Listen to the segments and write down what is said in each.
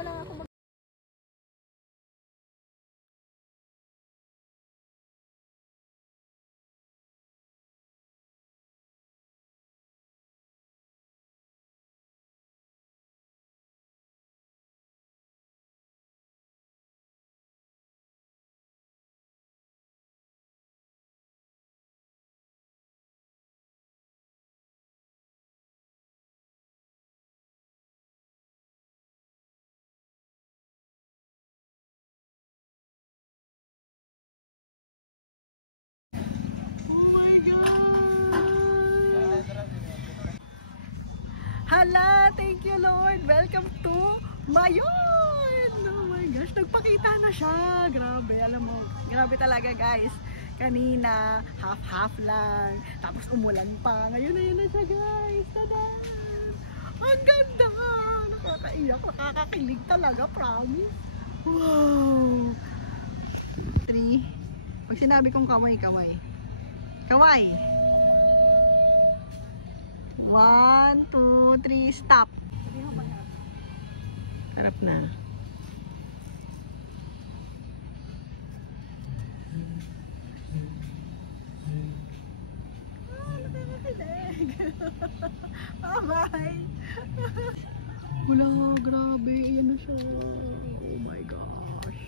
na lang ako Hala, thank you Lord. Welcome to Mayon. Oh my gosh, nagpakita na siya. Grabe, alam mo, grabe talaga guys. Kanina, half-half lang. Tapos umulan pa. Ngayon na yun na siya guys. Tada! Ang ganda! Nakakaiyak, nakakakilig talaga, promise. Wow! 3. Pag sinabi kong kaway, kaway. Kaway! 1, 2, 3, stop. Harap na. Bye-bye. Wala, grabe. Ayan na siya. Oh my gosh.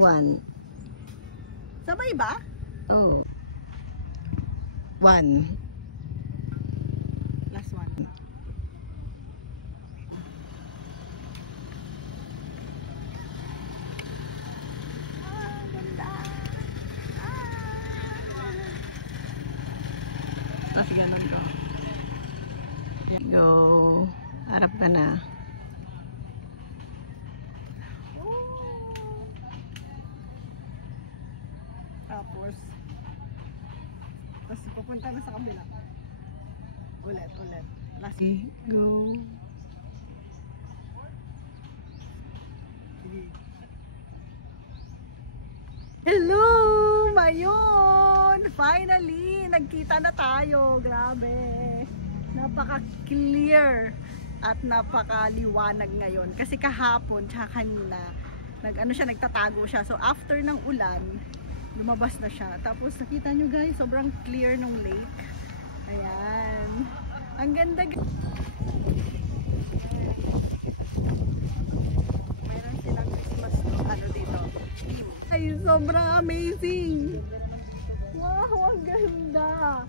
One. Sabay ba? Oh. 1. Last one. Ah, ganda. Tapos ganun ko. Go. Harap ka na. Tapos pupunta na sa kabila. Ulit. Last. Go. Hello! Mayon! Finally! Nagkita na tayo. Grabe. Napaka-clear at napaka-liwanag ngayon. Kasi kahapon, tsaka kanina, nagtatago siya. So after ng ulan, lumabas na siya. Tapos nakita nyo guys, sobrang clear ng lake. Ayan. Ang ganda. Mayroon silang Christmas dito. Ay, sobrang amazing. Wow, ang ganda.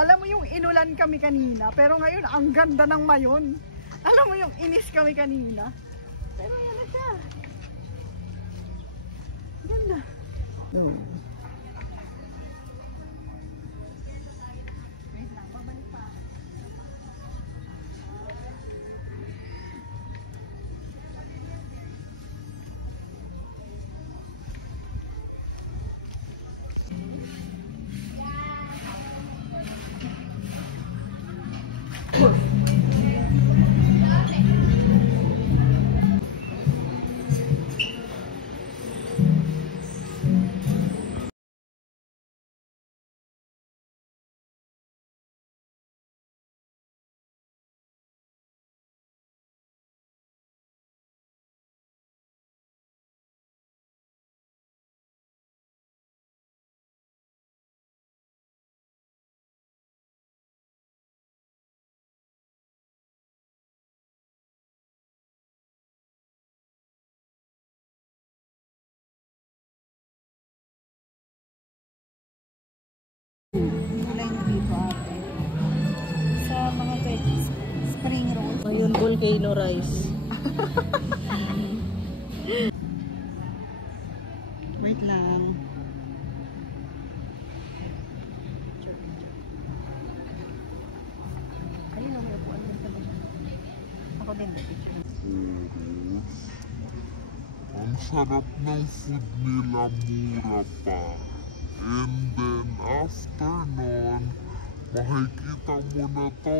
Alam mo yung inulan kami kanina, pero ngayon ang ganda ng Mayon. Alam mo yung inis kami kanina. Pero yan na siya. Ganda. No. Wait lang, babalik pa. Sa mga veggies, spring roll. Ayun, volcano rice. Wait lang. Ayun, may upuan. Ako Maganda picture. Ang sarap ng food nila, mura pa. And then after nun, makikita mo na to.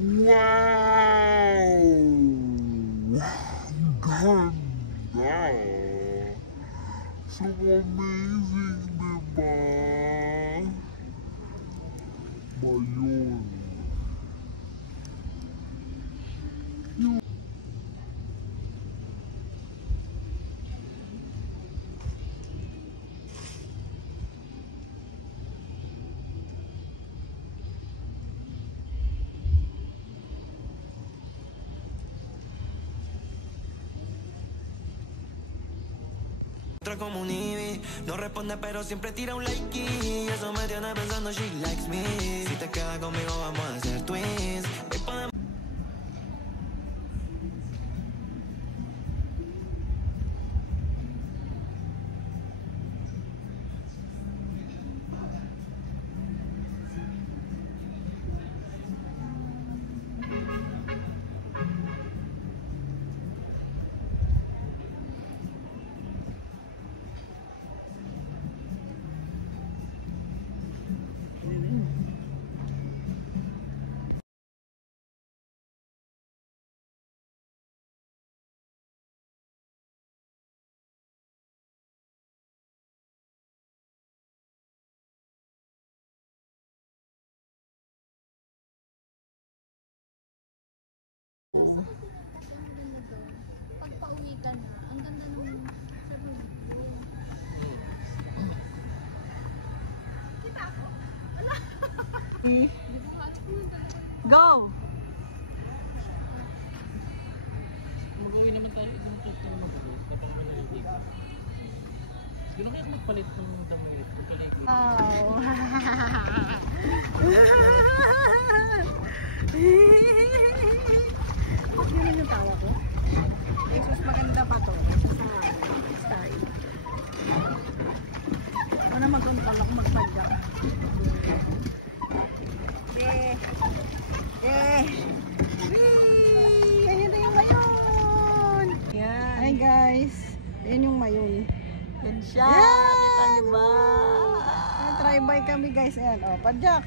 Wow! Ganda! So amazing, diba? Mayon. Como un Ivy, no responde pero siempre tira un like y eso me tiene pensando she likes me. Si te quedas conmigo vamos a ser twins. Hoy podemos... Pag pauwi ka na, ang ganda nung sa video. Kita ako. Wala. Go! Mag-uwi naman tayo ng trip na mag-uwi. Kapag malalilig. Gano'n kaya magpalit ng damit. Magkaligid. Wow! Huwag naman yung tawa ko. Jesus, maganda pa to. Style. Ako na mag-untal ako magpadyak. Whee! Ayan na yung mayon! Yan. Hi guys! Ayan yung mayon. Yan siya. Yan! Kita niyo ba? Try by kami guys. Ayan, oh, padyak.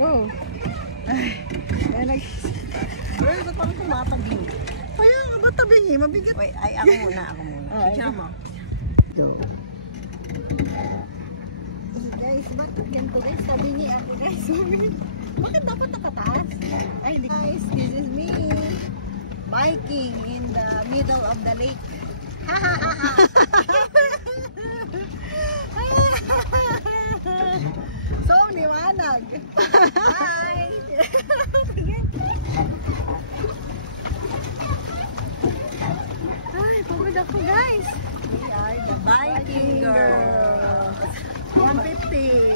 Go. Ayan, Girl, ba't parang tumatabing? Kaya nga ba tabingi? Mabigat. Wait, ay ako muna. Oh, Picture mo. Go. Guys, ba't ganito guys? Tabingi ako guys. Bakit dapat nakataas? Ay, hindi. Guys, this is me. Biking in the middle of the lake. So, liwanag. Hi! Ay, pagod ako guys. We are the Biking girls. 150.